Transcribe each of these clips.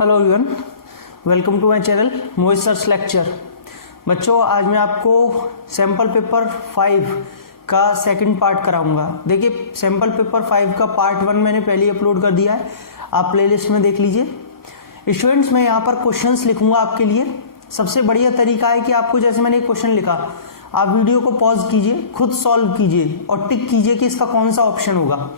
Hello everyone, welcome to my channel Mohit sir's lecture. बच्चों, आज मैं आपको सैम्पल पेपर 5 का सेकंड पार्ट कराऊंगा। देखिए, सैम्पल पेपर 5 का पार्ट 1 मैंने पहले ही अपलोड कर दिया है, आप प्लेलिस्ट में देख लीजिए। स्टूडेंट्स, मैं यहाँ पर क्वेश्चंस लिखूंगा आपके लिए। सबसे बढ़िया तरीका है कि आपको, जैसे मैंने क्वेश्चन लिखा, आप वीडियो को पॉज कीजिए, खुद सॉल्व कीजिए और टिक कीजिए कि इसका कौन सा ऑप्शन होगा।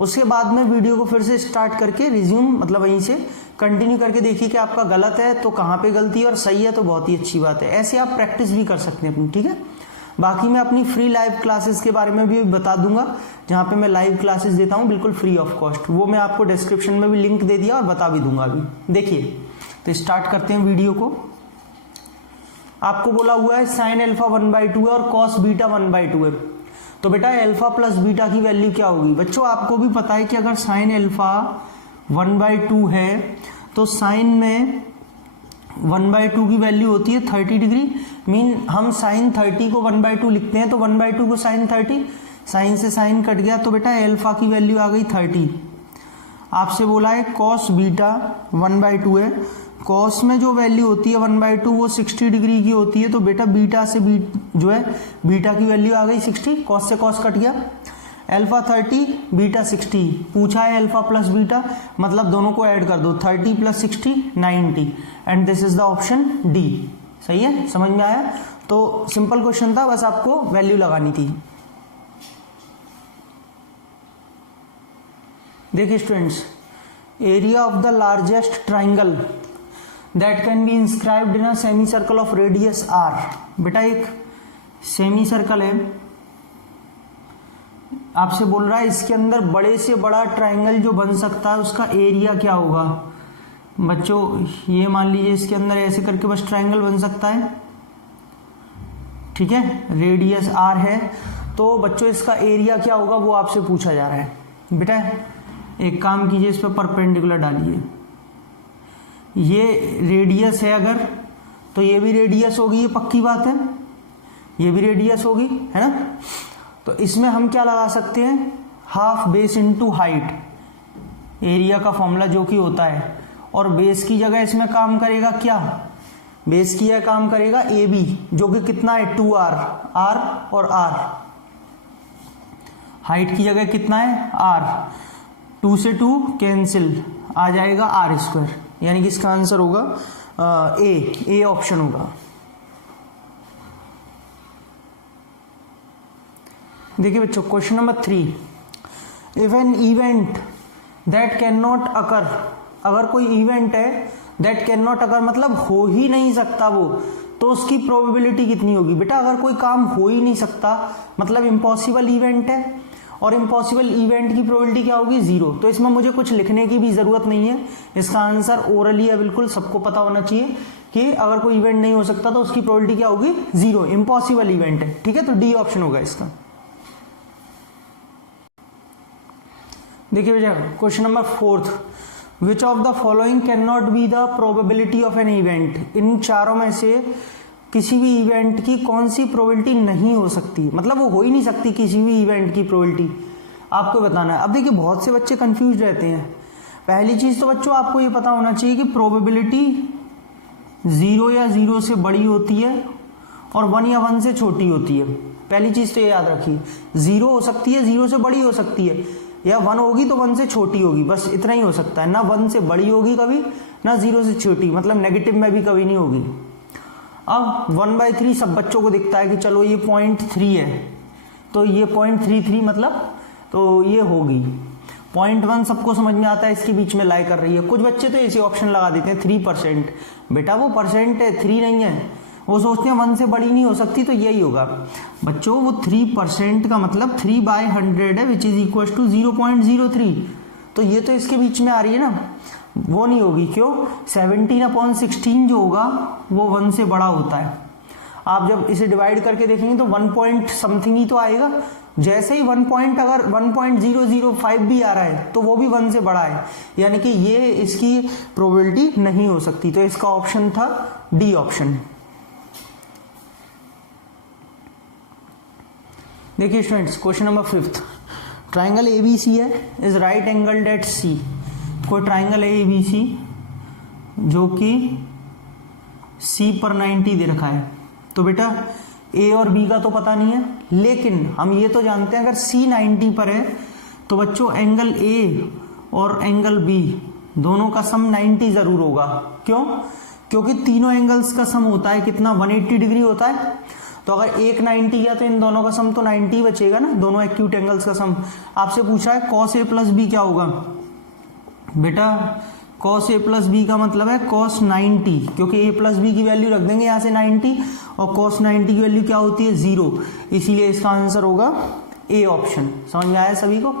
उसके बाद में वीडियो को फिर से स्टार्ट करके रिज्यूम, मतलब वहीं से कंटिन्यू करके देखिए कि आपका गलत है तो कहाँ पे गलती है और सही है तो बहुत ही अच्छी बात है। ऐसे आप प्रैक्टिस भी कर सकते हैं अपनी, ठीक है। बाकी मैं अपनी फ्री लाइव क्लासेस के बारे में भी बता दूंगा, जहाँ पे मैं लाइव क्लासेस देता हूँ बिल्कुल फ्री ऑफ कॉस्ट। वो मैं आपको डिस्क्रिप्शन में भी लिंक दे दिया और बता भी दूंगा अभी। देखिए, तो स्टार्ट करते हैं वीडियो को। आपको बोला हुआ है साइन अल्फा 1/2 है और कॉस बीटा 1/2 है। तो बेटा अल्फा प्लस बीटा की वैल्यू क्या होगी? बच्चों, आपको भी पता है कि अगर साइन अल्फा 1/2 है तो साइन में 1/2 की वैल्यू होती है 30 डिग्री। मीन हम साइन 30 को 1/2 लिखते हैं, तो 1/2 को साइन 30, साइन से साइन कट गया, तो बेटा अल्फा की वैल्यू आ गई 30। आपसे बोला है कॉस बीटा 1/2 है, कॉस में जो वैल्यू होती है 1/2 वो 60 डिग्री की होती है, तो बेटा बीटा से जो है बीटा की वैल्यू आ गई 60, कॉस से कॉस कट गया। अल्फा 30 बीटा 60, पूछा है अल्फा प्लस बीटा, मतलब दोनों को ऐड कर दो, 30 + 60 90, and this is the option D. सही है, समझ में आया? तो सिंपल क्वेश्चन था, बस आपको वैल्यू लगानी थी। देखिए students, area of the largest triangle that can be inscribed in a semi circle of radius R. बेटा एक सेमी सर्कल है, आपसे बोल रहा है इसके अंदर बड़े से बड़ा ट्राइंगल जो बन सकता है उसका एरिया क्या होगा। बच्चों, ये मान लीजिए इसके अंदर ऐसे करके बस ट्राइंगल बन सकता है, ठीक है, रेडियस आर है, तो बच्चों इसका एरिया क्या होगा वो आपसे पूछा जा रहा है। बेटा एक काम कीजिए, इस पर परपेंडिकुलर डालिए। ये रेडियस है अगर, तो ये भी रेडियस होगी, ये पक्की बात है, ये भी रेडियस होगी, है ना। तो इसमें हम क्या लगा सकते हैं, half base into height, area का फॉर्मूला जो कि होता है, और बेस की जगह इसमें काम करेगा क्या, बेस की जगह काम करेगा ए बी, जो कि कितना है 2r, r और r। हाइट की जगह कितना है r, 2 से 2 कैंसिल, आ जाएगा r², यानी कि इसका आंसर होगा ए ऑप्शन होगा। देखिए बच्चों, question number 3, if an event that can not occur, अगर कोई इवेंट है दैट कैन नॉट अकर मतलब हो ही नहीं सकता वो, तो उसकी प्रोबेबिलिटी कितनी होगी? बेटा अगर कोई काम हो ही नहीं सकता मतलब इम्पॉसिबल इवेंट है, और इम्पॉसिबल इवेंट की प्रोबेबिलिटी क्या होगी? 0। तो इसमें मुझे कुछ लिखने की भी जरूरत नहीं है, इसका आंसर ओरली है, बिल्कुल सबको पता होना चाहिए कि अगर कोई इवेंट नहीं हो सकता तो उसकी प्रोबेबिलिटी क्या होगी? 0, इम्पॉसिबल इवेंट है, ठीक है। तो डी ऑप्शन होगा इसका। देखिए भैया, question number 4, which of the following can not be the probability of an event. इन चारों में से किसी भी इवेंट की कौन सी प्रोबेबिलिटी नहीं हो सकती, मतलब वो हो ही नहीं सकती किसी भी इवेंट की प्रोबेबिलिटी, आपको बताना है। अब देखिए, बहुत से बच्चे कंफ्यूज रहते हैं। पहली चीज तो बच्चों आपको ये पता होना चाहिए कि प्रोबेबिलिटी 0 या 0 से बड़ी होती है और 1 या 1 से छोटी होती है। पहली चीज तो ये याद रखिए, 0 हो सकती है, 0 से बड़ी हो सकती है, या 1 होगी तो 1 से छोटी होगी, बस इतना ही हो सकता है। ना 1 से बड़ी होगी कभी, ना 0 से छोटी, मतलब नेगेटिव में भी कभी नहीं होगी। अब 1/3 सब बच्चों को दिखता है कि चलो ये 0.3 है, तो ये 0.33 मतलब तो ये होगी। 0.1 सबको समझ में आता है, इसके बीच में लाई कर रही है। कुछ बच्चे तो ऐसे ऑप्शन लगा देते हैं 3%, बेटा वो परसेंट है, 3 नहीं है, वो सोचते हैं 1 से बड़ी नहीं हो सकती, तो यही होगा। बच्चों वो 3% का मतलब 3/100 है, विच इज इक्वल टू 0.03, तो ये तो इसके बीच में आ रही है ना, वो नहीं होगी। क्यों? 17/16 जो होगा वो 1 से बड़ा होता है। आप जब इसे डिवाइड करके देखेंगे तो 1 पॉइंट समथिंग ही तो आएगा। जैसे ही 1 पॉइंट, अगर 1.005 भी आ रहा है तो वो भी 1 से बड़ा है, यानी कि ये इसकी प्रोबेबिलिटी नहीं हो सकती। तो इसका ऑप्शन था डी ऑप्शन। देखिए students, question number 5, triangle ABC है, is right angled at C। कोई ट्राइंगल है ABC, जो कि सी पर 90 दे रखा है। तो बेटा ए और बी का तो पता नहीं है, लेकिन हम ये तो जानते हैं अगर सी 90 पर है तो बच्चों एंगल ए और एंगल बी दोनों का सम 90 जरूर होगा। क्यों? क्योंकि तीनों एंगल्स का सम होता है कितना, 180 डिग्री होता है। तो अगर एक 90 गया तो इन दोनों का सम तो 90 बचेगा ना, दोनों एक्यूट एंगल्स का सम। आपसे पूछा है cos a प्लस बी क्या होगा, बेटा cos a प्लस बी का मतलब है cos 90, क्योंकि a प्लस बी की वैल्यू रख देंगे यहाँ से 90 और cos 90 की वैल्यू क्या होती है 0, इसीलिए इसका आंसर होगा ए ऑप्शन। समझ में आया सभी को?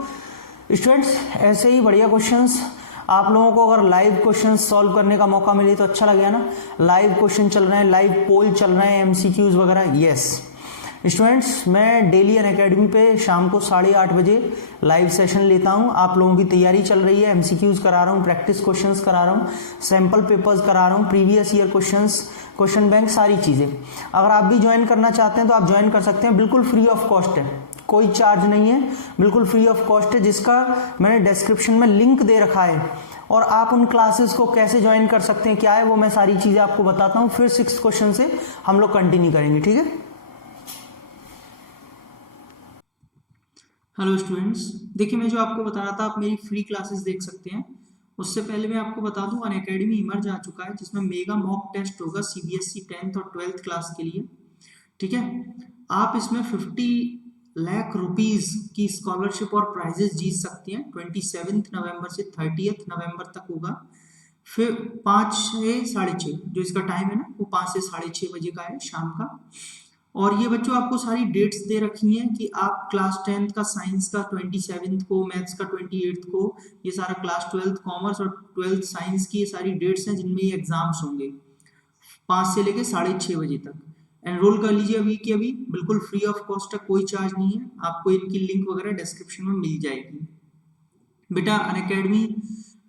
स्टूडेंट्स ऐसे ही बढ़िया क्वेश्चंस आप लोगों को अगर लाइव क्वेश्चन सॉल्व करने का मौका मिले तो अच्छा लगेगा ना। लाइव क्वेश्चन चल रहे हैं, लाइव पोल चल रहे हैं, एमसीक्यूज वगैरह। यस स्टूडेंट्स, मैं डेली अनअकैडमी पे शाम को 8:30 बजे लाइव सेशन लेता हूं। आप लोगों की तैयारी चल रही है, एमसीक्यूज करा रहा हूं, प्रैक्टिस क्वेश्चंस करा रहा हूं, सैंपल पेपर्स करा रहा हूं, previous year questions, question bank, सारी चीजें। अगर आप भी ज्वाइन करना चाहते हैं तो आप ज्वाइन कर सकते हैं, बिल्कुल फ्री ऑफ कॉस्ट है, कोई चार्ज नहीं है, बिल्कुल फ्री ऑफ कॉस्ट है, जिसका मैंने डिस्क्रिप्शन में लिंक दे रखा है। और आप उन क्लासेस को कैसे ज्वाइन कर सकते हैं, क्या है वो मैं सारी चीजें आपको बताता हूं। फिर 6th क्वेश्चन से हम लोग कंटिन्यू करेंगे, ठीक है? हेलो स्टूडेंट्स, देखिए मैं जो आपको बता रहा था आप मेरी फ्री क्लासेस देख सकते हैं। उससे पहले मैं आपको बता दूं अनअकैडमी इमर्ज आ चुका है, जिसमें मेगा मॉक टेस्ट होगा सीबीएसई 10th और 12th क्लास के लिए, ठीक है? आप इसमें 50 लाख रुपीस की स्कॉलरशिप और प्राइजेस जीत सकती हैं। 27 नवंबर से 30 नवंबर तक होगा। फिर 5 से 6:30 जो इसका टाइम है ना, वो 5 से 6:30 बजे का है शाम का। और ये बच्चों आपको सारी डेट्स दे रखी हैं कि आप क्लास 10th का साइंस का 27 को, मैथ्स का 28 को, ये सारा क्लास 12th कॉमर्स और 12th साइंस की ये सारी डेट्स हैं जिनमें ये एग्जाम्स होंगे 5 से लेके 6:30 बजे तक। एनरोल कर लीजिए अभी की अभी, बिल्कुल फ्री ऑफ कॉस्ट है, कोई चार्ज नहीं है। आपको इनकी लिंक वगैरह डिस्क्रिप्शन में मिल जाएगी। बेटा अनअकैडमी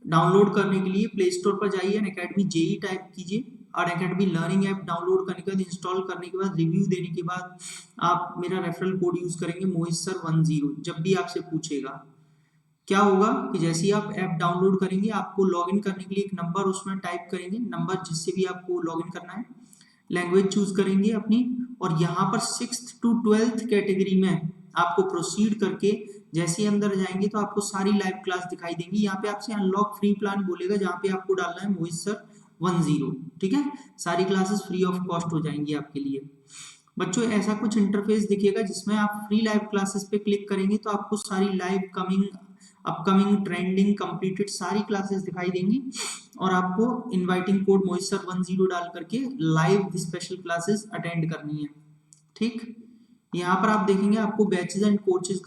डाउनलोड करने के लिए प्ले स्टोर पर जाइए, अनअकैडमी जेई टाइप कीजिए, अनअकैडमी लर्निंग ऐप डाउनलोड करने के बाद, इंस्टॉल करने के बाद, रिव्यू देने के बाद आप मेरा रेफरल कोड यूज करेंगे मोहित सर 10। जब भी आपसे पूछेगा क्या होगा कि जैसे ही आप ऐप डाउनलोड करेंगे आपको लॉगिन करने के लिए एक नंबर उसमें टाइप करेंगे, नंबर जिससे भी आपको लॉगिन करना है, लैंग्वेज चूज करेंगे अपनी, और यहाँ पर 6th to 12th कैटेगरी में आपको प्रोसीड करके जैसे ही अंदर जाएंगे तो आपको सारी लाइव क्लास दिखाई देंगी। यहाँ पे आपसे अनलॉक फ्री प्लान बोलेगा, जहाँ पे आपको डालना है मोहित सर 10, ठीक है? सारी क्लासेस फ्री ऑफ कॉस्ट हो जाएंगी आपके लिए। बच्चों ऐसा कुछ इंटरफेस दिखेगा जिसमें आप फ्री लाइव क्लासेस पे क्लिक करेंगे तो आपको सारी live coming, upcoming, trending, completed सारी क्लासेस दिखाई देंगी, और आपको इनवाइटिंग कोड मोहित सर 10 डाल करके लाइव स्पेशल क्लासेस अटेंड करनी है, ठीक? यहाँ पर आप देखेंगे आपको बैचेज एंड कोर्सेज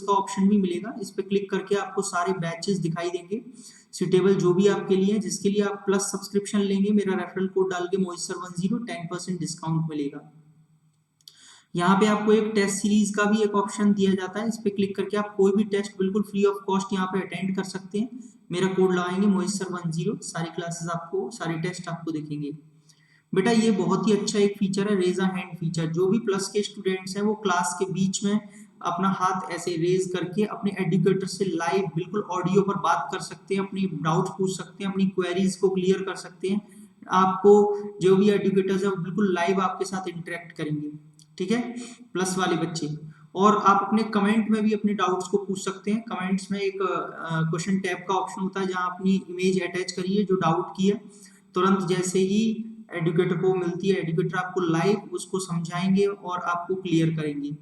का ऑप्शन भी मिलेगा। इस पे क्लिक करके आपको सारे बैचेस दिखाई देंगे सुटेबल जो भी आपके लिए, जिसके लिए आप प्लस सब्सक्रिप्शन लेंगे, मेरा रेफरल कोड डाल के मोहित सर 10 10% डिस्काउंट मिलेगा। यहाँ पे आपको एक टेस्ट सीरीज का भी एक ऑप्शन दिया जाता है, इस पे क्लिक करके आप कोई भी टेस्ट बिल्कुल फ्री ऑफ कॉस्ट यहाँ पे अटेंड कर सकते हैं। मेरा कोड लगाएंगे मोहित सर 10, सारी क्लासेस आपको, सारे टेस्ट आपको दिखेंगे। बेटा ये बहुत ही अच्छा एक फीचर है, रेज अ हैंड फीचर। जो भी प्लस के स्टूडेंट्स हैं वो क्लास के बीच में अपना हाथ ऐसे रेज करके अपने एजुकेटर से लाइव बिल्कुल ऑडियो पर बात कर सकते हैं, अपनी डाउट्स पूछ सकते हैं, अपनी क्वेरीज को क्लियर कर सकते हैं। आपको जो भी एजुकेटर्स है वो बिल्कुल लाइव आपके साथ इंटरेक्ट करेंगे, ठीक है? प्लस वाले बच्चे। और आप अपने कमेंट में भी अपने डाउट्स को पूछ सकते हैं। कमेंट्स में एक क्वेश्चन टैब का ऑप्शन होता है, जहां अपनी इमेज अटैच करिए जो डाउट की है, तुरंत जैसे ही एजुकेटर को मिलती है, एजुकेटर आपको लाइव उसको समझाएंगे और आपको क्लियर करेंगे।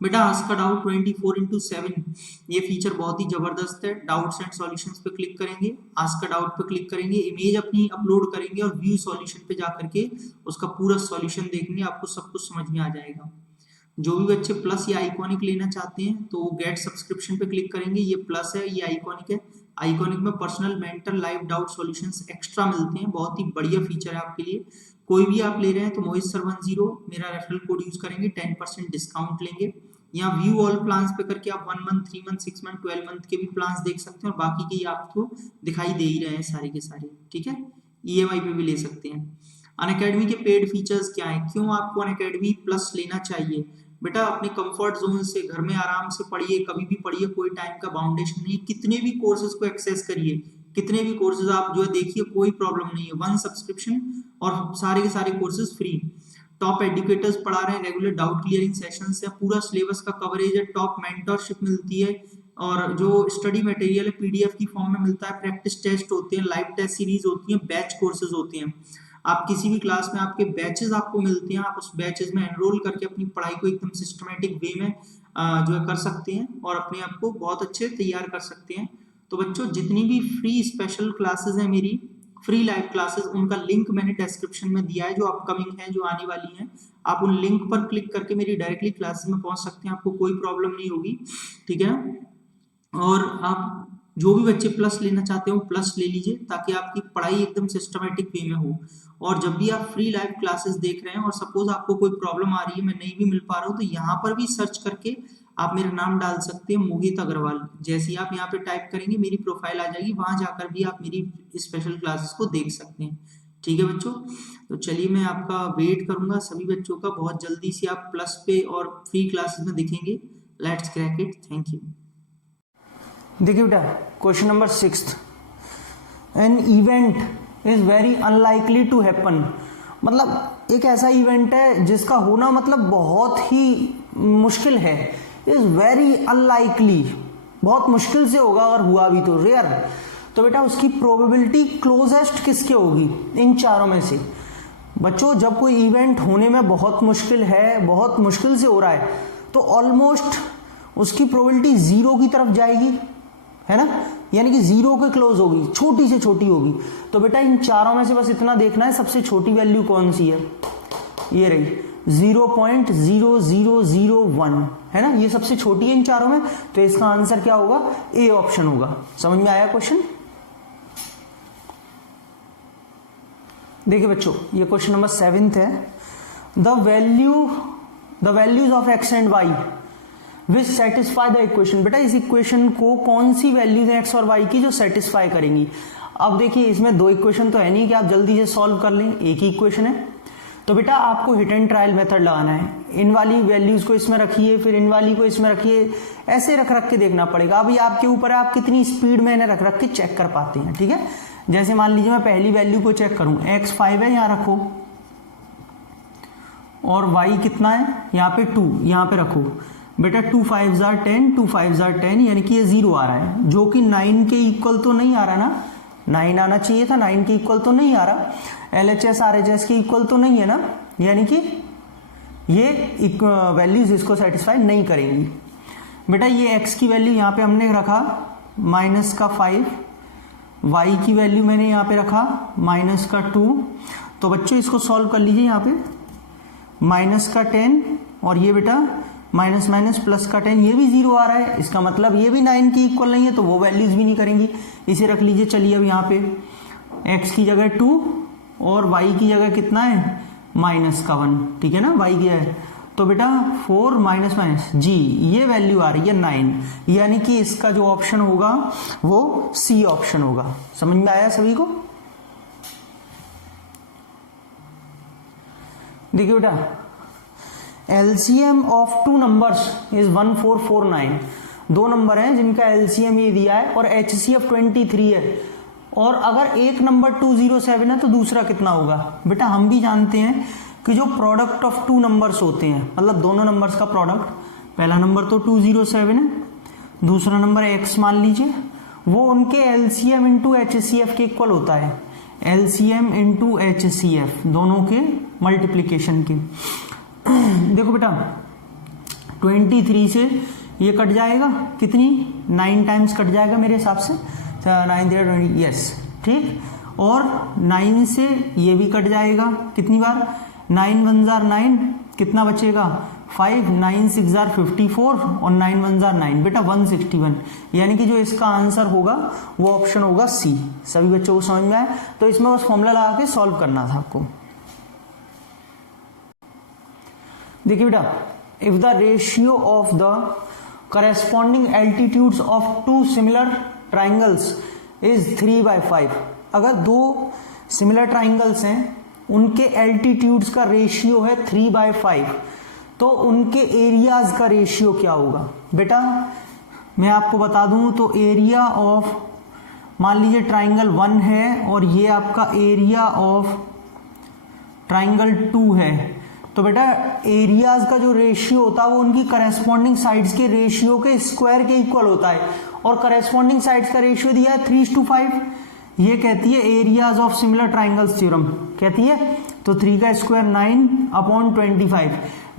बेटा आज का डाउट 24/7 ये फीचर बहुत ही जबरदस्त है। डाउट्स एंड सॉल्यूशंस पे क्लिक करेंगे, आज का डाउट पे क्लिक करेंगे, इमेज अपनी अपलोड करेंगे और व्यू सॉल्यूशन पे जा करके उसका पूरा सॉल्यूशन देखेंगे, आपको सब कुछ समझ में आ जाएगा। जो भी बच्चे प्लस या आइकॉनिक लेना चाहते हैं तो गेट सब्सक्रिप्शन पे क्लिक करेंगे, ये प्लस है, ये आइकॉनिक है। आइकॉनिक में personal mentor live doubt solutions extra मिलते हैं, बहुत ही बढ़िया फीचर है आपके लिए। कोई भी आप ले रहे हैं तो मोहित सर 10 मेरा रेफरल कोड यूज करेंगे, 10% डिस्काउंट लेंगे। यहाँ व्यू ऑल प्लान्स पे करके आप 1 मंथ, 3 मंथ, 6 मंथ, 12 मंथ के भी प्लान्स देख सकते हैं, और बाकी के आपको दिखाई दे ही रहे हैं सारे के सारे, ठीक है? EMI पे भी ले सकते हैं। अनअकैडमी के पेड फीचर्स क्या है, क्यों आपको अनअकैडमी प्लस लेना चाहिए? बेटा अपने कंफर्ट जोन से घर में आराम से पढ़िए, कभी भी पढ़िए, कोई टाइम का बाउंडेशन नहीं, कितने भी कोर्सेज को एक्सेस करिए, कितने भी कोर्सेज आप जो है देखिए, कोई प्रॉब्लम नहीं है। 1 सब्सक्रिप्शन और सारे के सारे कोर्सेज फ्री। टॉप एजुकेटर्स पढ़ा रहे हैं, रेगुलर डाउट क्लियरिंग सेशंस है, पूरा सिलेबस का कवरेज है, टॉप मेंटरशिप मिलती है, और जो स्टडी मटेरियल है पीडीएफ की फॉर्म में मिलता है, प्रैक्टिस टेस्ट होते हैं, लाइव टेस्ट सीरीज होती है, बैच कोर्सेज होते हैं। आप किसी भी क्लास में आपके बैचेस आपको मिलते हैं, आप उस बैचेस में एनरोल करके अपनी पढ़ाई को एकदम सिस्टमेटिक वे में जो है कर सकते हैं और अपने आप को बहुत अच्छे तैयार कर सकते हैं। तो बच्चों जितनी भी फ्री स्पेशल क्लासेस हैं मेरी, फ्री लाइव क्लासेस, उनका लिंक मैंने डिस्क्रिप्शन में दिया है, जो अपकमिंग है, जो आने वाली हैं। आप उन लिंक पर क्लिक करके मेरी डायरेक्टली क्लासेस में पहुंच सकते हैं, आपको कोई प्रॉब्लम नहीं होगी, ठीक है ना। और आप जो भी बच्चे प्लस लेना चाहते हो प्लस ले लीजिए, ताकि आपकी पढ़ाई एकदम सिस्टमेटिक वे में हो। और जब भी आप फ्री लाइव क्लासेस देख रहे हैं और सपोज आपको कोई प्रॉब्लम आ रही है, मैं नहीं भी मिल पा रहा हूँ, तो यहाँ पर भी सर्च करके आप मेरा नाम डाल सकते हैं, मोहित अग्रवाल। जैसे ही आप यहाँ पे टाइप करेंगे मेरी प्रोफाइल आ जाएगी, वहां जाकर भी आप मेरी स्पेशल क्लासेस को देख सकते हैं, ठीक है बच्चों। तो चलिए मैं आपका वेट करूंगा सभी बच्चों का, बहुत जल्दी से आप प्लस पे और फ्री क्लासेस में दिखेंगे। Let's crack it, thank you. देखिए बेटा, question number 6, an event is very unlikely to happen. मतलब एक ऐसा इवेंट है जिसका होना मतलब बहुत ही मुश्किल है। इज वेरी अनलाइकली, बहुत मुश्किल से होगा, अगर हुआ भी तो रेयर। तो बेटा उसकी प्रोबेबिलिटी क्लोजेस्ट किसके होगी, इन चारों में से। बच्चों जब कोई इवेंट होने में बहुत मुश्किल है, बहुत मुश्किल से हो रहा है, तो ऑलमोस्ट उसकी प्रोबेबिलिटी 0 की तरफ जाएगी, है ना, यानी कि 0 के क्लोज होगी, छोटी से छोटी होगी। तो बेटा इन चारों में से बस इतना देखना है सबसे छोटी वैल्यू कौन सी है, ये रही 0.0001, है ना, ये सबसे छोटी है इन चारों में। तो इसका आंसर क्या होगा, ए ऑप्शन होगा। समझ में आया क्वेश्चन। देखिए बच्चों ये क्वेश्चन नंबर 7 है। The values of x and y which satisfy the equation. बेटा इस इक्वेशन को कौन सी वैल्यूज है एक्स और वाई की जो सेटिस्फाई करेंगी। अब देखिए इसमें 2 इक्वेशन तो है नहीं कि आप जल्दी से सॉल्व कर लें, एक ही इक्वेशन है। तो बेटा आपको हिट एंड ट्रायल मेथड लगाना है, इन वाली वैल्यूज को इसमें रखिए, फिर इन वाली को इसमें रखिए, ऐसे रख रख के देखना पड़ेगा। अभी आपके ऊपर है आप कितनी स्पीड में इन्हें रख रख के चेक कर पाते हैं, ठीक है। जैसे मान लीजिए मैं पहली वैल्यू को चेक करूं, x 5 है, यहां रखो, और y कितना है, यहाँ पे 2, यहाँ पे रखो। बेटा 2 5 जार 10, 2 5 जार 10, यानी कि ये 0 आ रहा है, जो कि 9 के इक्वल तो नहीं आ रहा ना, 9 आना चाहिए था, 9 के इक्वल तो नहीं आ रहा, LHS RHS के इक्वल तो नहीं है ना, यानी कि ये वैल्यूज इसको सेटिस्फाई नहीं करेंगी। बेटा ये x की वैल्यू यहाँ पे हमने रखा -5, y की वैल्यू मैंने यहाँ पे रखा -2। तो बच्चों इसको सॉल्व कर लीजिए, यहाँ पे -10 और ये बेटा माइनस +10, ये भी 0 आ रहा है, इसका मतलब ये भी 9 की इक्वल नहीं है, तो वो वैल्यूज भी नहीं करेंगी। इसे रख लीजिए। चलिए अब यहाँ पे x की जगह 2 और y की जगह कितना है -1, ठीक है ना, y की है। तो बेटा 4 माइनस जी, ये वैल्यू आ रही है 9, यानी कि इसका जो ऑप्शन होगा वो सी ऑप्शन होगा। समझ में आया सभी को। देखिए बेटा LCM of 2 numbers is 1449। 2 number हैं जिनका LCM ये दिया है और HCF 23 है, और अगर एक नंबर 207 है तो दूसरा कितना होगा। बेटा हम भी जानते हैं कि जो प्रोडक्ट ऑफ 2 नंबर्स होते हैं, मतलब दोनों नंबर्स का प्रोडक्ट, पहला नंबर तो 207 है, दूसरा नंबर x मान लीजिए, वो उनके LCM इंटू HCF के इक्वल होता है। LCM इंटू HCF दोनों के मल्टीप्लीकेशन के। देखो बेटा 23 से ये कट जाएगा, कितनी 9 टाइम्स कट जाएगा मेरे हिसाब से, 9 20, यस ठीक। और 9 से ये भी कट जाएगा, कितनी बार 9 1 जार 9, कितना बचेगा 5, 9 6 जार 54 और 9 1 जार 9, बेटा 161, यानी कि जो इसका आंसर होगा वो ऑप्शन होगा सी। सभी बच्चों को समझ में आया। तो इसमें बस फॉर्मूला लगा के सॉल्व करना था आपको। देखिए बेटा if the ratio of the corresponding altitudes of 2 similar triangles is 3/5, अगर 2 सिमिलर ट्राइंगल्स हैं उनके एल्टीट्यूड्स का रेशियो है 3/5, तो उनके एरियाज का रेशियो क्या होगा। बेटा मैं आपको बता दूं तो एरिया ऑफ, मान लीजिए ट्राइंगल 1 है और ये आपका एरिया ऑफ ट्राइंगल 2 है, तो बेटा एरियाज का जो रेशियो होता है वो उनकी करस्पॉन्डिंग साइड्स के रेशियो के स्क्वायर के इक्वल होता है, और करस्पॉन्डिंग साइड्स का रेशियो दिया है 3:5। ये कहती है areas of similar triangles theorem, कहती है। तो 3 का स्क्वायर 9/25,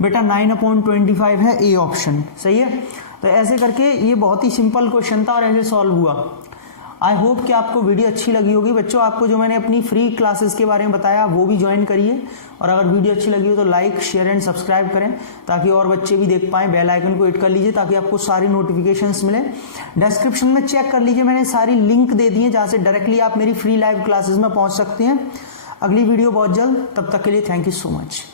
बेटा 9/25 है ए ऑप्शन, सही है। तो ऐसे करके ये बहुत ही सिंपल क्वेश्चन था और ऐसे सॉल्व हुआ। आई होप कि आपको वीडियो अच्छी लगी होगी। बच्चों आपको जो मैंने अपनी फ्री क्लासेस के बारे में बताया वो भी ज्वाइन करिए, और अगर वीडियो अच्छी लगी हो तो लाइक शेयर एंड सब्सक्राइब करें ताकि और बच्चे भी देख पाएं। बेल आइकन को हिट कर लीजिए ताकि आपको सारी नोटिफिकेशंस मिले। डिस्क्रिप्शन में चेक कर लीजिए, मैंने सारी लिंक दे दी है जहाँ से डायरेक्टली आप मेरी फ्री लाइव क्लासेस में पहुँच सकते हैं। अगली वीडियो बहुत जल्द, तब तक के लिए थैंक यू सो मच।